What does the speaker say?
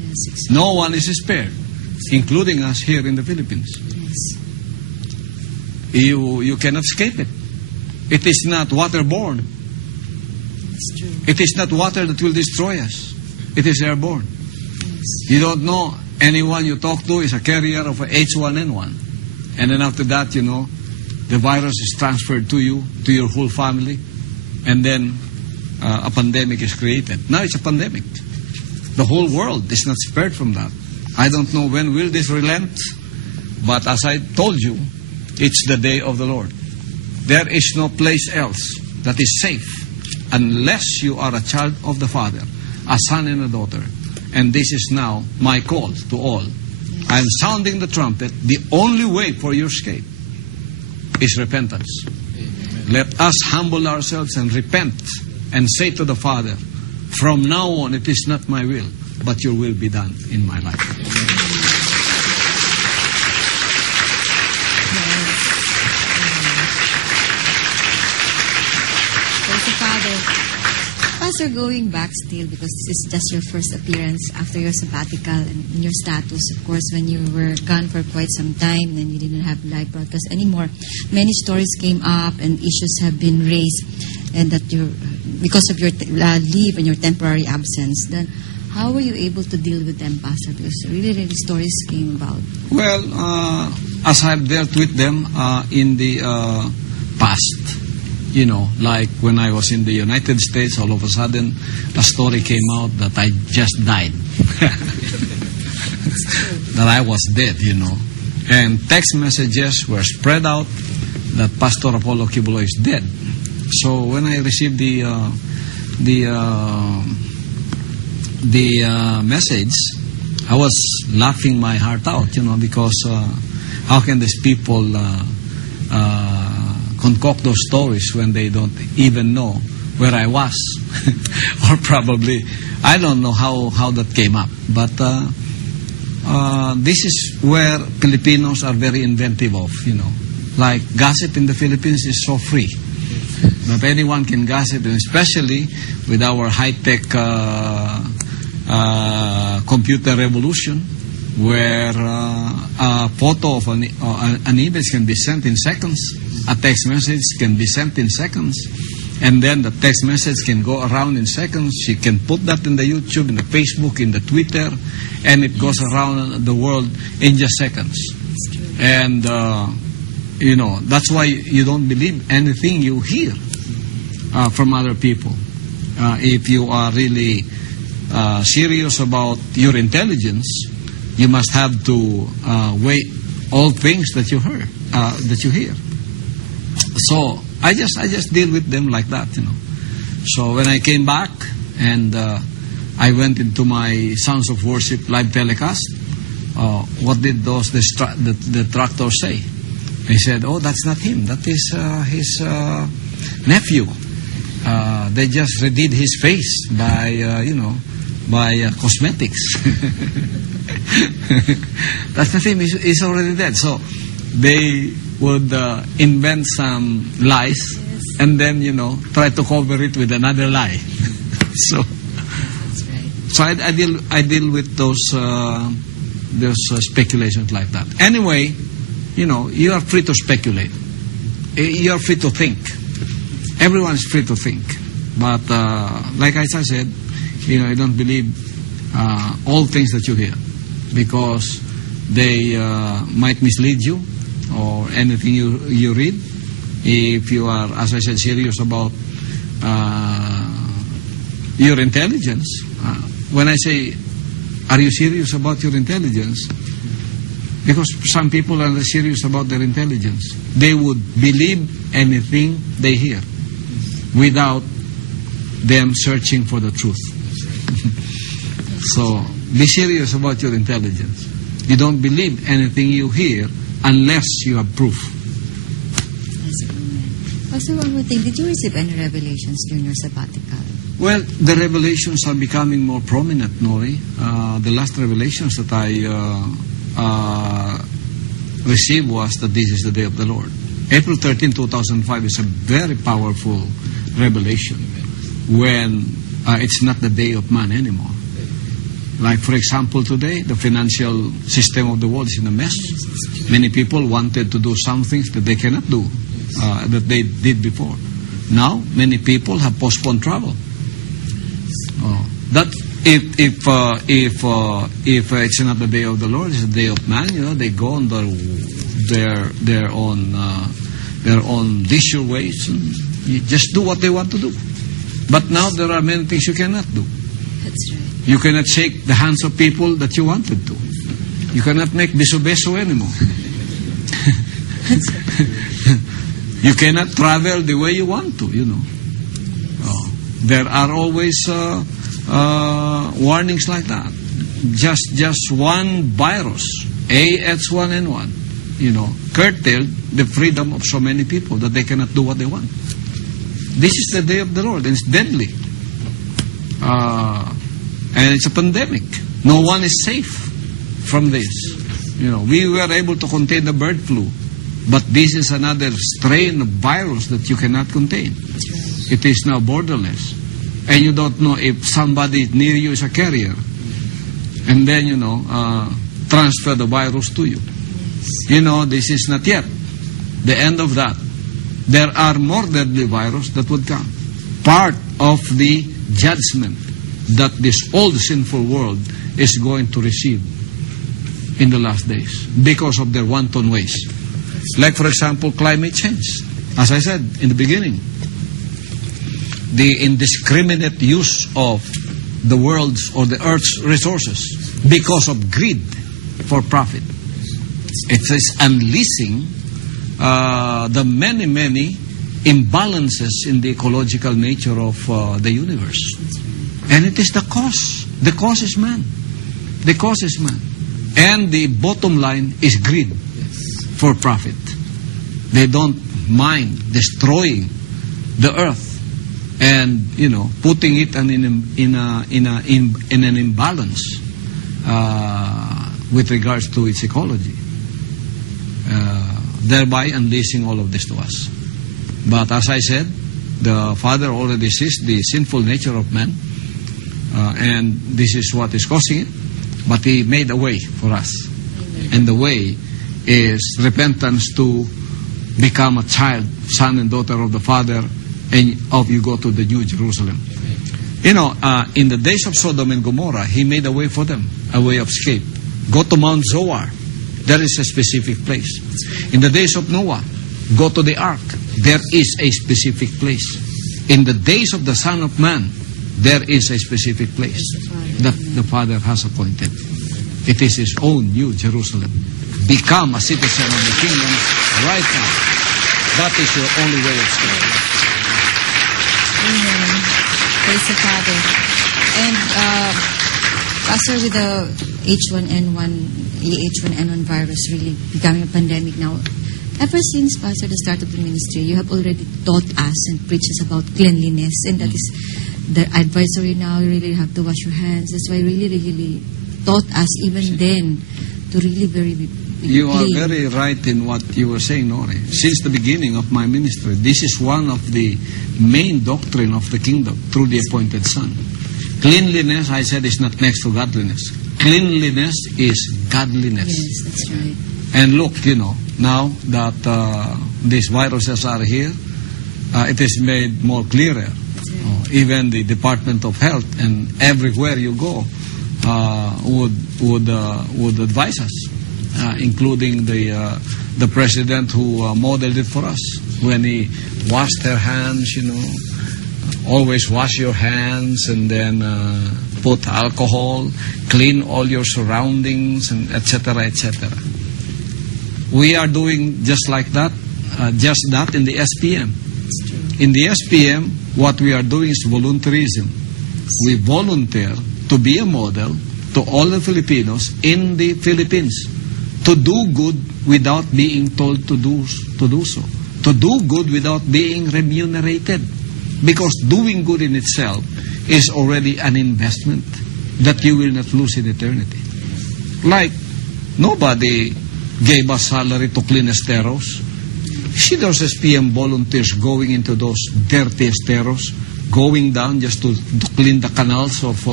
Yes, exactly. No one is spared, including us here in the Philippines. Yes. You cannot escape it. It is not waterborne. That's true. It is not water that will destroy us. It is airborne. Yes. You don't know, anyone you talk to is a carrier of H1N1. And then after that, the virus is transferred to you, to your whole family, and then a pandemic is created. Now it's a pandemic. The whole world is not spared from that. I don't know when will this relent, but as I told you, it's the day of the Lord. There is no place else that is safe unless you are a child of the Father, a son and a daughter. And this is now my call to all. I am sounding the trumpet. The only way for your escape is repentance. Let us humble ourselves and repent and say to the Father, from now on it is not my will, but your will be done in my life. Pastor, going back still, because this is just your first appearance after your sabbatical and in your status, of course, when you were gone for quite some time and you didn't have live broadcast anymore, many stories came up and issues have been raised, and that because of your leave and your temporary absence, then how were you able to deal with them, Pastor? Because really stories came about. Well, as I've dealt with them in the past, like when I was in the United States, all of a sudden a story came out that I just died. That I was dead, And text messages were spread out that Pastor Apollo Kibuloy is dead. So when I received the message, I was laughing my heart out, because how can these people concoct those stories when they don't even know where I was? Or probably, I don't know how that came up. But this is where Filipinos are very inventive of, Like gossip in the Philippines is so free. That anyone can gossip, and especially with our high-tech computer revolution, where a photo of an image can be sent in seconds. A text message can be sent in seconds, and then the text message can go around in seconds. You can put that in the YouTube, in the Facebook, in the Twitter, and it goes around the world in just seconds. And, that's why you don't believe anything you hear from other people. If you are really serious about your intelligence, you must have to weigh all things that you hear. So I just deal with them like that, So when I came back and I went into my Sounds of Worship live telecast, what did the tractors say? They said, "Oh, that's not him. That is his nephew. They just redid his face by cosmetics." That's not him. He's already dead. So they would invent some lies, and then try to cover it with another lie. So That's right. So I deal with those speculations like that. Anyway, you are free to speculate. You are free to think. Everyone is free to think. But like I said, I don't believe all things that you hear, because they might mislead you, or anything you read. If you are, as I said, serious about your intelligence. When I say, are you serious about your intelligence? Because some people are serious about their intelligence. They would believe anything they hear without them searching for the truth. So, be serious about your intelligence. You don't believe anything you hear unless you have proof. Yes, amen. Also, one more thing, did you receive any revelations during your sabbatical? Well, the revelations are becoming more prominent, Nori. The last revelations that I received was that this is the day of the Lord. April 13, 2005 is a very powerful revelation when it's not the day of man anymore. Like, for example, today, the financial system of the world is in a mess. Many people wanted to do some things that they cannot do, that they did before. Now, many people have postponed travel. That if it's not the day of the Lord, it's the day of man. They go on their own leisure ways, and you just do what they want to do. But now there are many things you cannot do. That's right. You cannot shake the hands of people that you wanted to. You cannot make beso-beso anymore. You cannot travel the way you want to. There are always warnings like that. Just one virus, H1N1, curtailed the freedom of so many people that they cannot do what they want. This is the day of the Lord, and it's deadly. And it's a pandemic. No one is safe from this. We were able to contain the bird flu, but this is another strain of virus that you cannot contain. It is now borderless. And you don't know if somebody near you is a carrier. And then, transfer the virus to you. This is not yet the end of that. There are more deadly viruses that would come. Part of the judgment that this old sinful world is going to receive in the last days because of their wanton ways. Like, for example, climate change. As I said in the beginning, the indiscriminate use of the world's or the earth's resources because of greed for profit. It is unleashing the many imbalances in the ecological nature of the universe. And it is the cause. The cause is man. The cause is man. And the bottom line is greed for profit. They don't mind destroying the earth and putting it in an imbalance with regards to its ecology, thereby unleashing all of this to us. But as I said, the Father already sees the sinful nature of man, and this is what is causing it. But He made a way for us, and the way is repentance to become a child, son and daughter of the Father, and you go to the New Jerusalem. In the days of Sodom and Gomorrah, He made a way for them, a way of escape. Go to Mount Zoar. There is a specific place. In the days of Noah, go to the ark. There is a specific place. In the days of the Son of Man, there is a specific place that the Father has appointed. It is His own New Jerusalem. Become a citizen of the kingdom right now. That is your only way of escape. Amen. Praise the Father. And Pastor, with the H1N1 virus really becoming a pandemic now, ever since, Pastor, the start of the ministry, you have already taught us and preached us about cleanliness, and that is the advisory now. You really have to wash your hands. That's why you really taught us even then to really be You clean. are very right in what you were saying, Nori. Since the beginning of my ministry, this is one of the main doctrine of the kingdom through the appointed Son. Cleanliness, I said, is not next to godliness. Cleanliness is godliness. Yes, that's right. And look, now that these viruses are here, it is made more clearer. Even the Department of Health and everywhere you go would advise us, including the President who modeled it for us when he washed their hands. Always wash your hands and then put alcohol, clean all your surroundings, and etc., etc. We are doing just like that, just that in the SPM. In the SPM, what we are doing is voluntarism. We volunteer to be a model to all the Filipinos in the Philippines, to do good without being told to do so, to do good without being remunerated, because doing good in itself is already an investment that you will not lose in eternity. Like, nobody gave us salary to clean esteros. See those SPM volunteers going into those dirty esteros, going down just to clean the canals of